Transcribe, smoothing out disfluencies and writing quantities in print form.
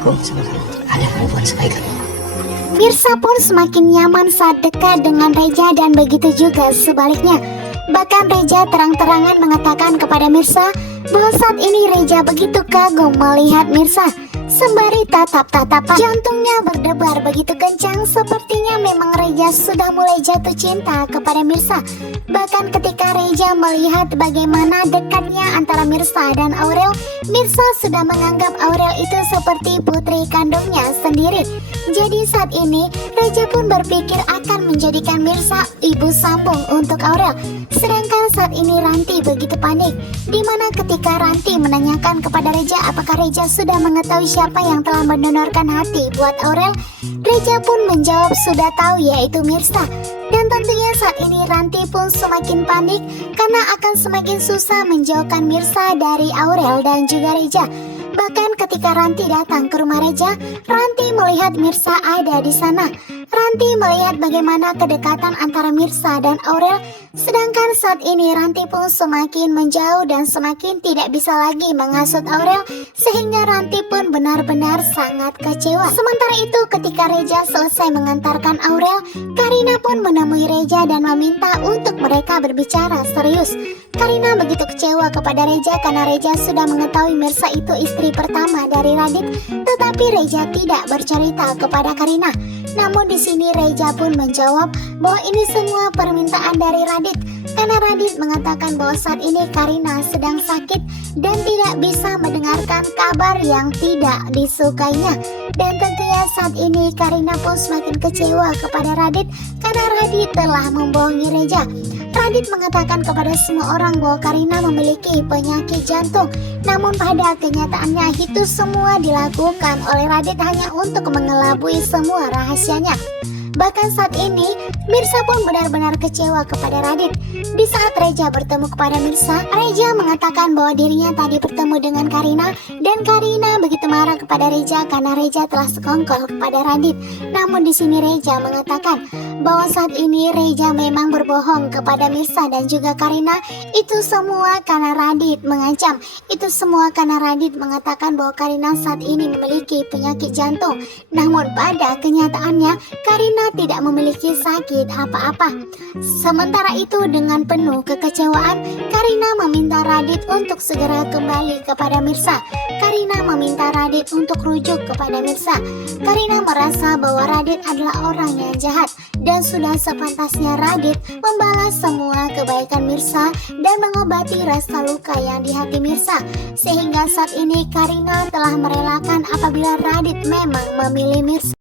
Aku sebenarnya hanya perempuan sebaik kamu. Mirsa pun semakin nyaman saat dekat dengan Reja dan begitu juga sebaliknya. Bahkan Reja terang-terangan mengatakan kepada Mirsa bahwa saat ini Reja begitu kagum melihat Mirsa. Sembari tatap-tatapan, jantungnya berdebar begitu kencang, sepertinya memang Reja sudah mulai jatuh cinta kepada Mirsa. Bahkan ketika Reja melihat bagaimana dekatnya antara Mirsa dan Aurel, Mirsa sudah menganggap Aurel itu seperti putri kandungnya sendiri. Jadi saat ini Reja pun berpikir akan menjadikan Mirsa ibu sambung untuk Aurel. Sedangkan saat ini Ranti begitu panik, dimana ketika Ranti menanyakan kepada Reja apakah Reja sudah mengetahui siapa yang telah mendonorkan hati buat Aurel, Reja pun menjawab sudah tahu, yaitu Mirsa. Dan tentunya saat ini Ranti pun semakin panik karena akan semakin susah menjauhkan Mirsa dari Aurel dan juga Reja. Bahkan ketika Ranti datang ke rumah Reja, Ranti melihat Mirsa ada di sana. Ranti melihat bagaimana kedekatan antara Mirsa dan Aurel. Sedangkan saat ini Ranti pun semakin menjauh dan semakin tidak bisa lagi menghasut Aurel, sehingga Ranti pun benar-benar sangat kecewa. Sementara itu ketika Reja selesai mengantarkan Aurel, Karina pun menemui Reja dan meminta untuk mereka berbicara serius. Karina begitu kecewa kepada Reja karena Reja sudah mengetahui Mirsa itu istri pertama dari Radit, tetapi Reja tidak bercerita kepada Karina. Namun di sini Reja pun menjawab bahwa ini semua permintaan dari Radit, karena Radit mengatakan bahwa saat ini Karina sedang sakit dan tidak bisa mendengarkan kabar yang tidak disukainya. Dan tentunya saat ini Karina pun semakin kecewa kepada Radit karena Radit telah membohongi Reja. Radit mengatakan kepada semua orang bahwa Karina memiliki penyakit jantung. Namun pada kenyataannya itu semua dilakukan oleh Radit hanya untuk mengelabui semua rahasianya. Bahkan saat ini Mirsa pun benar-benar kecewa kepada Radit. Di saat Reja bertemu kepada Mirsa, Reja mengatakan bahwa dirinya tadi bertemu dengan Karina, dan Karina begitu marah kepada Reja karena Reja telah sekongkol kepada Radit. Namun di sini Reja mengatakan bahwa saat ini Reja memang berbohong kepada Mirsa dan juga Karina. Itu semua karena Radit mengancam. Itu semua karena Radit mengatakan bahwa Karina saat ini memiliki penyakit jantung. Namun pada kenyataannya Karina tidak memiliki sakit apa-apa. Sementara itu dengan penuh kekecewaan, Karina meminta Radit untuk segera kembali kepada Mirsa. Karina meminta Radit untuk rujuk kepada Mirsa. Karina merasa bahwa Radit adalah orang yang jahat dan sudah sepantasnya Radit membalas semua kebaikan Mirsa dan mengobati rasa luka yang di hati Mirsa. Sehingga saat ini Karina telah merelakan apabila Radit memang memilih Mirsa.